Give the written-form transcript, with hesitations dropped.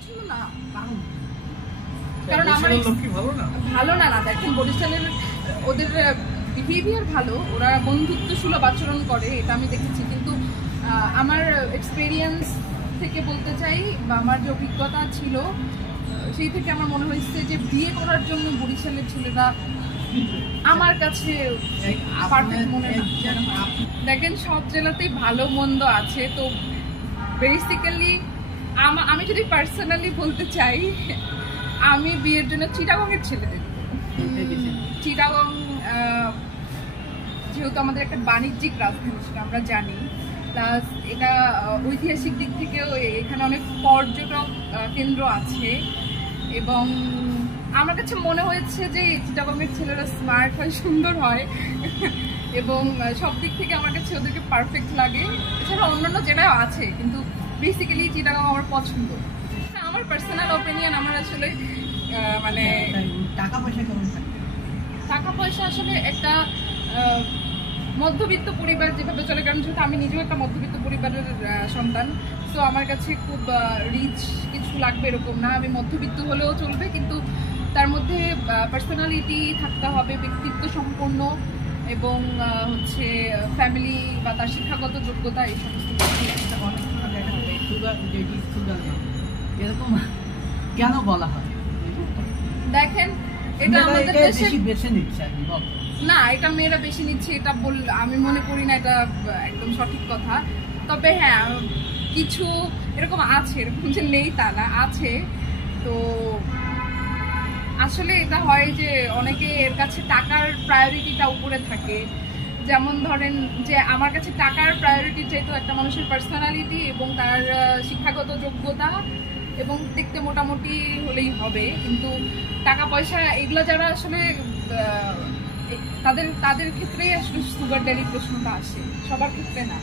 পছন্দ না, কারণ আমার ভালো না। দেখেন বরিশালের ওদের বিহেভিয়ার ভালো, ওরা বন্ধুত্ব সুলভ আচরণ করে, এটা আমি দেখেছি। কিন্তু আমার এক্সপেরিয়েন্স থেকে বলতে চাই বা আমার যে অভিজ্ঞতা ছিল সেই থেকে আমার মনে হয়েছে যে বিয়ে করার জন্য বরিশালের ছেলেরা আমার কাছে পারফেক্ট মনে হয়। দেখেন সব জেলাতেই ভালো মন্দ আছে, তো বেসিক্যালি আমি যদি পার্সোনালি বলতে চাই, আমি বিয়ের জন্য চিটাগংয়ের ছেলে দেখব। চিটাগং যেহেতু আমাদের একটা বাণিজ্যিক রাজধানী ছিল, আমরা জানি, প্লাস এটা ঐতিহাসিক দিক থেকেও এখানে অনেক পর্যটক কেন্দ্র আছে, এবং আমার কাছে মনে হয়েছে যে চিটাগংয়ের ছেলেরা স্মার্ট হয়, সুন্দর হয়, এবং সব দিক থেকে আমার কাছে ওদেরকে পারফেক্ট লাগে। এছাড়া অন্যান্য জেলাও আছে, কিন্তু বেসিক্যালি চিটাগং আমার পছন্দ। আমার পার্সোনাল ওপিনিয়ন, আমার আসলে মানে টাকা পয়সা কেমন থাকে? টাকা পয়সা আসলে একটা মধ্যবিত্ত পরিবার যেভাবে চলে, কারণ যেহেতু আমি নিজেও একটা মধ্যবিত্ত পরিবারের সন্তান, তো আমার কাছে খুব রিচ কিছু লাগবে এরকম না। আমি মধ্যবিত্ত হলেও চলবে, কিন্তু তার মধ্যে পার্সোনালিটি থাকতে হবে, ব্যক্তিত্ব সম্পন্ন, এবং হচ্ছে ফ্যামিলি বা তার শিক্ষাগত যোগ্যতা, এই সমস্ত এরকম কেন বলা হয়? দেখেন এটা আমাদের দেশে বেছে নিচ্ছে না, এটা মেয়েরা বেশি নিচ্ছে এটা আমি মনে করি না এটা একদম সঠিক কথা। তবে হ্যাঁ, কিছু এরকম আছে, এরকম যে নেই তা না, আছে। তো আসলে এটা হয় যে অনেকে এর কাছে টাকার প্রায়োরিটিটা উপরে থাকে। যেমন ধরেন যে আমার কাছে টাকার প্রায়োরিটি চাইতো একটা মানুষের পার্সোনালিটি এবং তার শিক্ষাগত যোগ্যতা এবং দেখতে মোটামুটি হলেই হবে। কিন্তু টাকা পয়সা এগুলো যারা আসলে তাদের ক্ষেত্রেই আসলে সুগার ড্যাডি প্রশ্নটা আসে, সবার ক্ষেত্রে না।